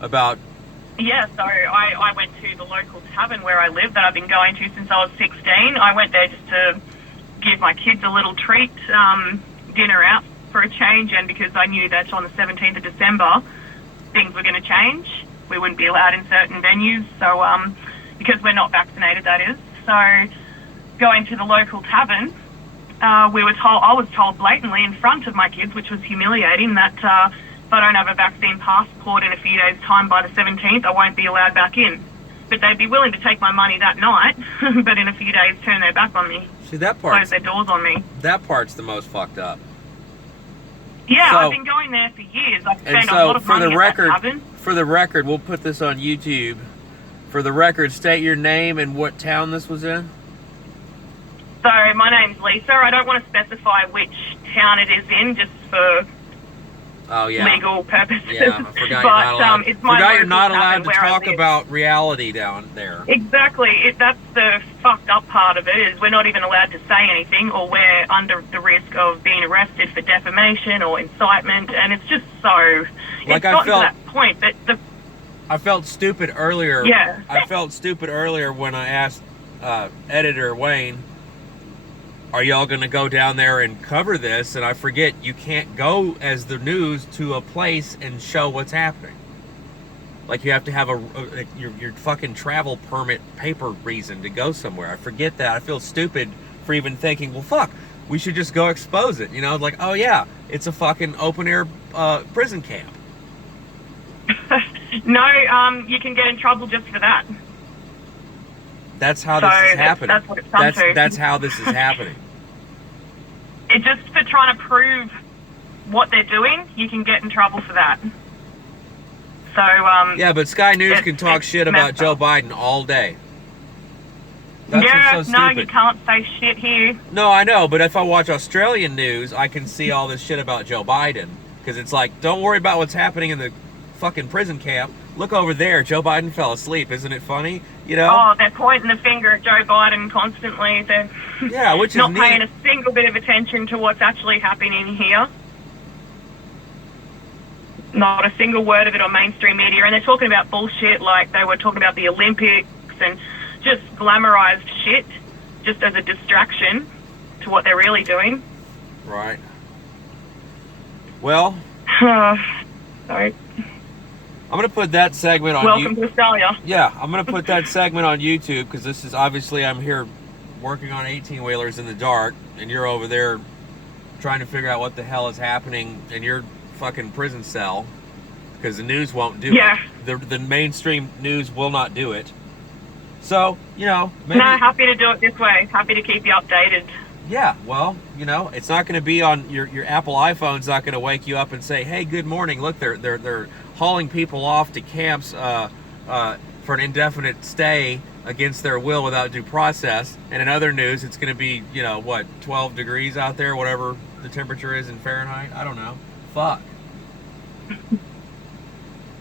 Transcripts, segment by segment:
about... Yeah, so I went to the local tavern where I live that I've been going to since I was 16. I went there just to give my kids a little treat, dinner out for a change, and because I knew that on the 17th of December things were going to change. We wouldn't be allowed in certain venues, so because we're not vaccinated, that is. So going to the local tavern, I was told blatantly in front of my kids, which was humiliating, that if I don't have a vaccine passport in a few days' time by the 17th, I won't be allowed back in. But they'd be willing to take my money that night, but in a few days turn their back on me. See, that part... Close their doors on me. That part's the most fucked up. Yeah, So, I've been going there for years. I've spent so a lot of money at that tavern. For the record, we'll put this on YouTube. For the record, state your name and what town this was in. So my name's Lisa. I don't want to specify which town it is in, just for legal purposes. Yeah, I forgot you're not allowed to talk about reality down there. Exactly. That's the fucked up part of it, is we're not even allowed to say anything, or we're under the risk of being arrested for defamation or incitement, and it's just so... Like, it's gotten to that point that I felt stupid earlier. Yeah. I felt stupid earlier when I asked editor Wayne, are y'all going to go down there and cover this? And I forget, you can't go as the news to a place and show what's happening. Like, you have to have your fucking travel permit paper reason to go somewhere. I forget that. I feel stupid for even thinking, well, fuck, we should just go expose it. You know, like, oh yeah, it's a fucking open air prison camp. No, you can get in trouble just for that. That's how this is happening. That's what it's come to. That's how this is happening. It's just for trying to prove what they're doing, you can get in trouble for that. So, yeah, but Sky News can talk shit about Joe Biden all day. That's what's so stupid. No, you can't say shit here. No, I know, but if I watch Australian news, I can see all this shit about Joe Biden. Because it's like, don't worry about what's happening in the fucking prison camp. Look over there, Joe Biden fell asleep. Isn't it funny? You know? Oh, they're pointing the finger at Joe Biden constantly. They're which is not paying a single bit of attention to what's actually happening here. Not a single word of it on mainstream media. And they're talking about bullshit like they were talking about the Olympics and just glamorized shit just as a distraction to what they're really doing. Right. Well... sorry. I'm going to put that segment on Welcome to Australia. Yeah, I'm going to put that segment on YouTube because this is obviously I'm here working on 18-wheelers in the dark and you're over there trying to figure out what the hell is happening in your fucking prison cell because the news won't do it. The mainstream news will not do it. So, you know, maybe... No, happy to do it this way. Happy to keep you updated. Yeah, well, you know, it's not going to be on your Apple iPhone's not going to wake you up and say, "Hey, good morning. Look, they're hauling people off to camps for an indefinite stay against their will without due process." And in other news, it's going to be, you know, what, 12 degrees out there, whatever the temperature is in Fahrenheit. I don't know. Fuck.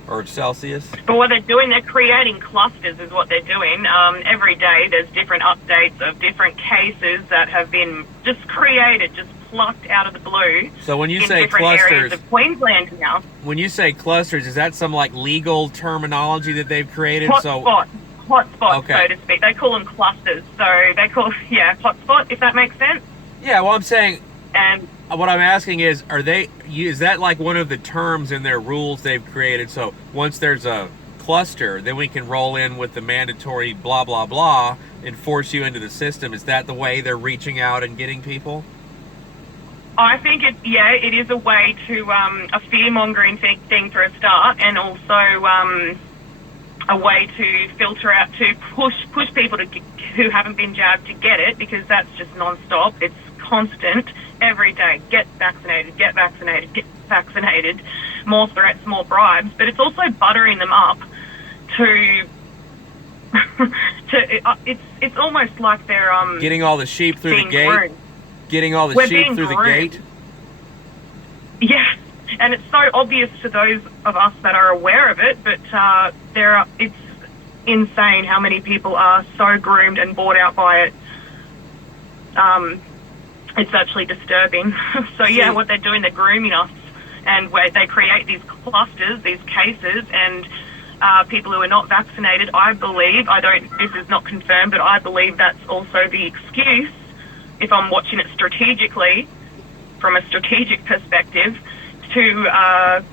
Or Celsius. But what they're doing, they're creating clusters is what they're doing. Every day there's different updates of different cases that have been just created, just plucked out of the blue. So when you say clusters, areas of Queensland now. When you say clusters, is that some like legal terminology that they've created? Hotspot, okay. So to speak. They call them clusters. So they call, hotspot, if that makes sense. Yeah, well, I'm saying... And what I'm asking is, is that like one of the terms in their rules they've created? So once there's a cluster, then we can roll in with the mandatory blah, blah, blah and force you into the system. Is that the way they're reaching out and getting people? I think it is a way to, a fear-mongering thing for a start, and also a way to filter out, to push people who haven't been jabbed to get it, because that's just non-stop. It's constant. Every day, get vaccinated, get vaccinated, get vaccinated, more threats, more bribes, but it's also buttering them up to it's almost like they're getting all the sheep through the gate. Groomed. Getting all the sheep through the gate. Yeah, and it's so obvious to those of us that are aware of it, but it's insane how many people are so groomed and bought out by it. It's actually disturbing. So yeah, what they're doing, they're grooming us and where they create these clusters, these cases, and people who are not vaccinated, I believe, this is not confirmed, but I believe that's also the excuse, if I'm watching it strategically, from a strategic perspective, to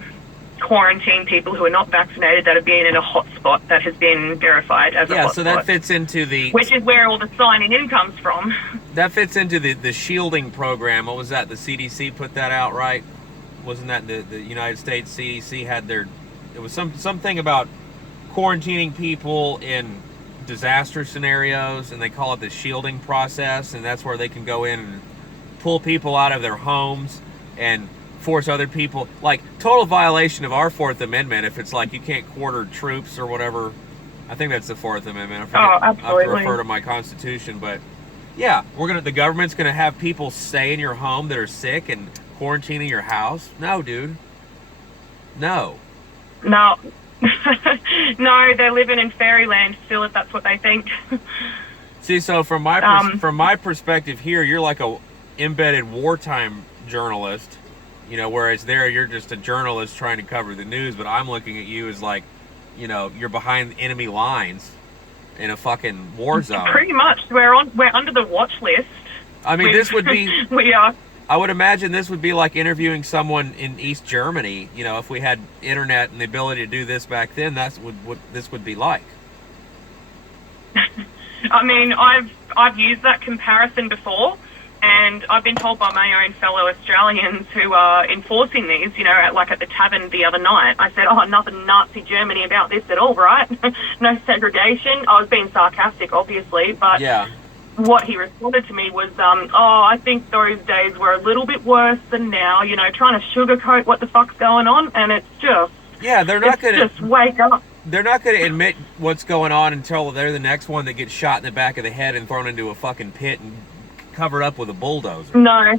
quarantine people who are not vaccinated that have been in a hotspot that has been verified as a hotspot. Yeah, so that fits into the... Which is where all the signing in comes from. That fits into the shielding program. What was that? The CDC put that out, right? Wasn't that the United States CDC had their... It was something about quarantining people in disaster scenarios, and they call it the shielding process, and that's where they can go in and pull people out of their homes and force other people, like total violation of our Fourth Amendment if it's like you can't quarter troops or whatever. I think that's the Fourth Amendment. I forget, absolutely. I have to refer to my Constitution, but yeah, the government's gonna have people stay in your home that are sick and quarantining your house. No, dude. No. No. No, they're living in fairyland still, if that's what they think. See, so from my perspective here, you're like a embedded wartime journalist. You know, whereas there you're just a journalist trying to cover the news, but I'm looking at you as like, you know, you're behind enemy lines in a fucking war zone. Pretty much. We're under the watch list. I mean, this would be... We are. I would imagine this would be like interviewing someone in East Germany. You know, if we had internet and the ability to do this back then, that's what this would be like. I mean, I've used that comparison before. And I've been told by my own fellow Australians who are enforcing these, you know, at the tavern the other night. I said, nothing Nazi Germany about this at all, right? No segregation. I was being sarcastic, obviously, but yeah. What he responded to me was, I think those days were a little bit worse than now, you know, trying to sugarcoat what the fuck's going on, and it's just... Yeah, they're not going to... Just wake up. They're not going to admit what's going on until they're the next one that gets shot in the back of the head and thrown into a fucking pit and covered up with a bulldozer. No.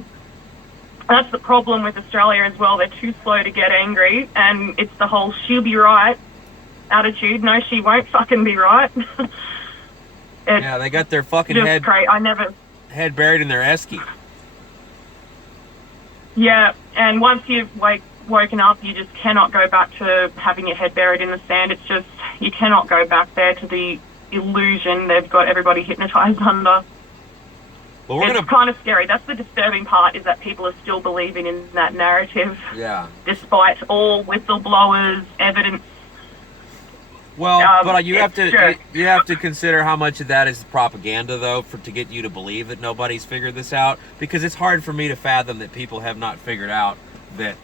That's the problem with Australia as well. They're too slow to get angry, and it's the whole she'll be right attitude. No, she won't fucking be right. Yeah, they got their fucking head buried in their esky. Yeah, and once you've woken up, you just cannot go back to having your head buried in the sand. It's just, you cannot go back there to the illusion they've got everybody hypnotized under. Well, it's kind of scary. That's the disturbing part, is that people are still believing in that narrative. Yeah. Despite all whistleblowers, evidence. Well, but you have to consider how much of that is propaganda, though, to get you to believe that nobody's figured this out. Because it's hard for me to fathom that people have not figured out that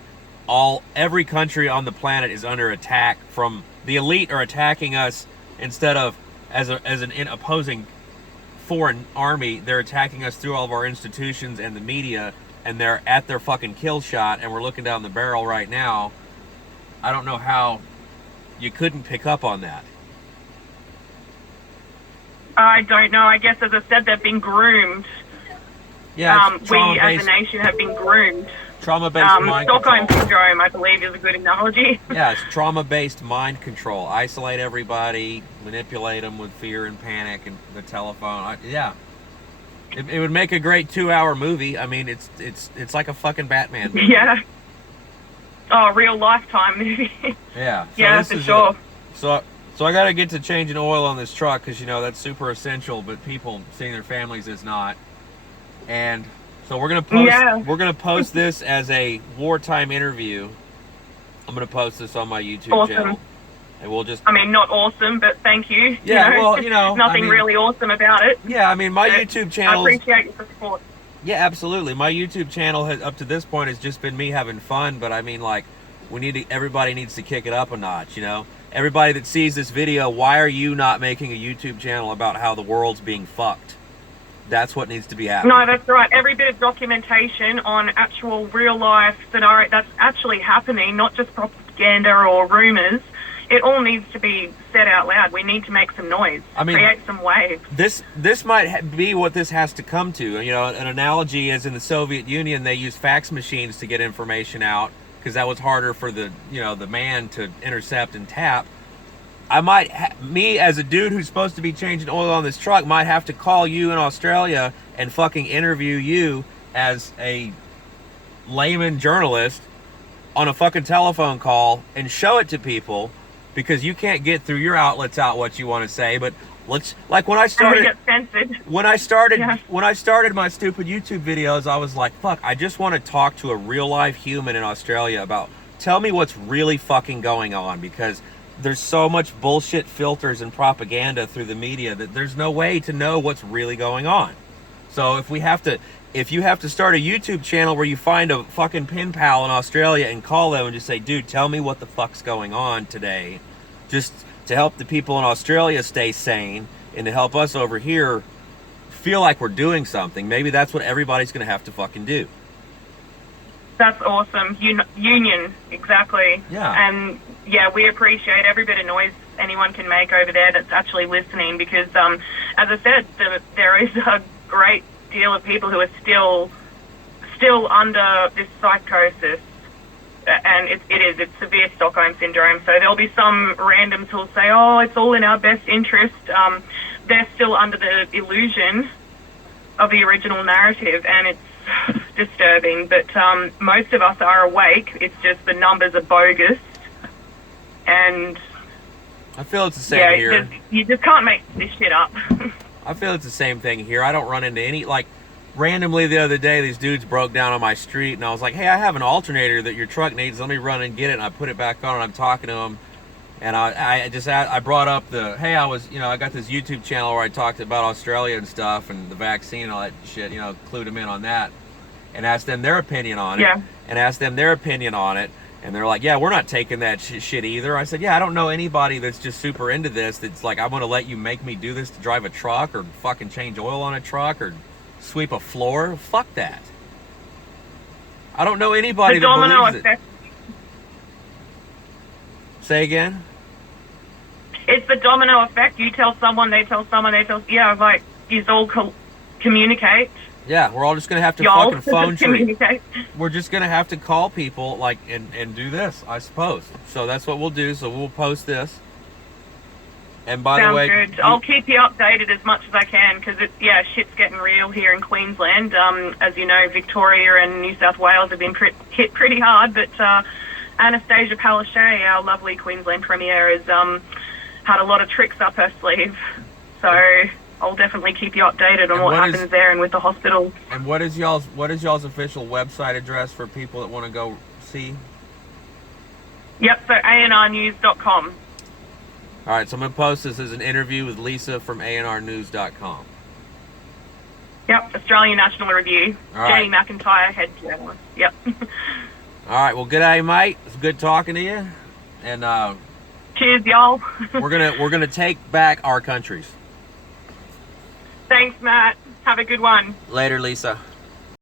every country on the planet is under attack from the elite are attacking us instead of as an opposing foreign army. They're attacking us through all of our institutions and the media, and they're at their fucking kill shot, and we're looking down the barrel right now. I don't know how you couldn't pick up on that. I don't know. I guess, as I said, they've been groomed. Yeah, we as a nation have been groomed. Trauma-based mind Stockholm control. syndrome, I believe, is a good analogy. Yeah, it's trauma-based mind control. Isolate everybody, manipulate them with fear and panic and the telephone. It would make a great 2-hour movie. I mean, it's like a fucking Batman movie. Yeah. Oh, real Lifetime movie. Yeah. So yeah, for sure. So I got to get to changing oil on this truck because, you know, that's super essential, but people seeing their families is not. And so we're gonna post this as a wartime interview. I'm gonna post this on my YouTube channel, and we'll just. I mean, not awesome, but thank you. Yeah, well, you know, nothing really awesome about it. Yeah, I mean, my YouTube channel. I appreciate your support. Yeah, absolutely. My YouTube channel has, up to this point, has just been me having fun. But I mean, like, everybody needs to kick it up a notch. You know, everybody that sees this video, why are you not making a YouTube channel about how the world's being fucked? That's what needs to be happening. No, that's right. Every bit of documentation on actual real-life scenario that's actually happening, not just propaganda or rumours, it all needs to be said out loud. We need to make some noise, create some waves. This might be what this has to come to. You know, an analogy is in the Soviet Union, they used fax machines to get information out because that was harder for the man to intercept and tap. Me as a dude who's supposed to be changing oil on this truck might have to call you in Australia and fucking interview you as a layman journalist on a fucking telephone call and show it to people, because you can't get through your outlets out what you want to say. But let's, like when I started, get censored. when I started Yeah. when I started my stupid YouTube videos, I was like, fuck, I just want to talk to a real live human in Australia about, tell me what's really fucking going on, because there's so much bullshit filters and propaganda through the media that there's no way to know what's really going on. So if you have to start a YouTube channel where you find a fucking pen pal in Australia and call them and just say, dude, tell me what the fuck's going on today, just to help the people in Australia stay sane and to help us over here feel like we're doing something, maybe that's what everybody's gonna have to fucking do. That's awesome. Union, exactly. Yeah. And yeah, we appreciate every bit of noise anyone can make over there that's actually listening, because as I said, there is a great deal of people who are still under this psychosis, and it's severe Stockholm syndrome. So there'll be some randoms who'll say, oh, it's all in our best interest. They're still under the illusion of the original narrative, and it's disturbing. But most of us are awake. It's just the numbers are bogus, and I feel it's the same here. You just can't make this shit up. I feel it's the same thing here. I don't run into any, like, randomly the other day, these dudes broke down on my street, and I was like, hey, I have an alternator that your truck needs. Let me run and get it. And I put it back on, and I'm talking to them. And I brought up hey, I got this YouTube channel where I talked about Australia and stuff and the vaccine and all that shit, clued them in on that and asked them their opinion on it. Yeah. And asked them their opinion on it. And they're like, yeah, we're not taking that shit either. I said, yeah, I don't know anybody that's just super into this that's like, I'm going to let you make me do this to drive a truck or fucking change oil on a truck or sweep a floor. Fuck that. I don't know anybody that believes effect. it. Say again? It's the domino effect. You tell someone, they tell someone, they tell... Yeah, like, you all communicate. Yeah, we're all just going to have to Y'all fucking phone tree. communicate. We're just going to have to call people, like, and do this, I suppose. So that's what we'll do. So we'll post this. And by the way... Sounds good. I'll keep you updated as much as I can, because, shit's getting real here in Queensland. As you know, Victoria and New South Wales have been hit pretty hard, but Anastasia Palaszczuk, our lovely Queensland Premier, has had a lot of tricks up her sleeve. So I'll definitely keep you updated on what happens there and with the hospital. And what is y'all's official website address for people that want to go see? Yep, so ANRnews.com. All right, so I'm going to post this as an interview with Lisa from ANRnews.com. Yep, Australian National Review. All Jenny right. McIntyre, head journalist. Yep. All right, well, good day, mate. It's good talking to you. And Cheers, y'all. we're gonna take back our countries. Thanks, Matt. Have a good one. Later, Lisa.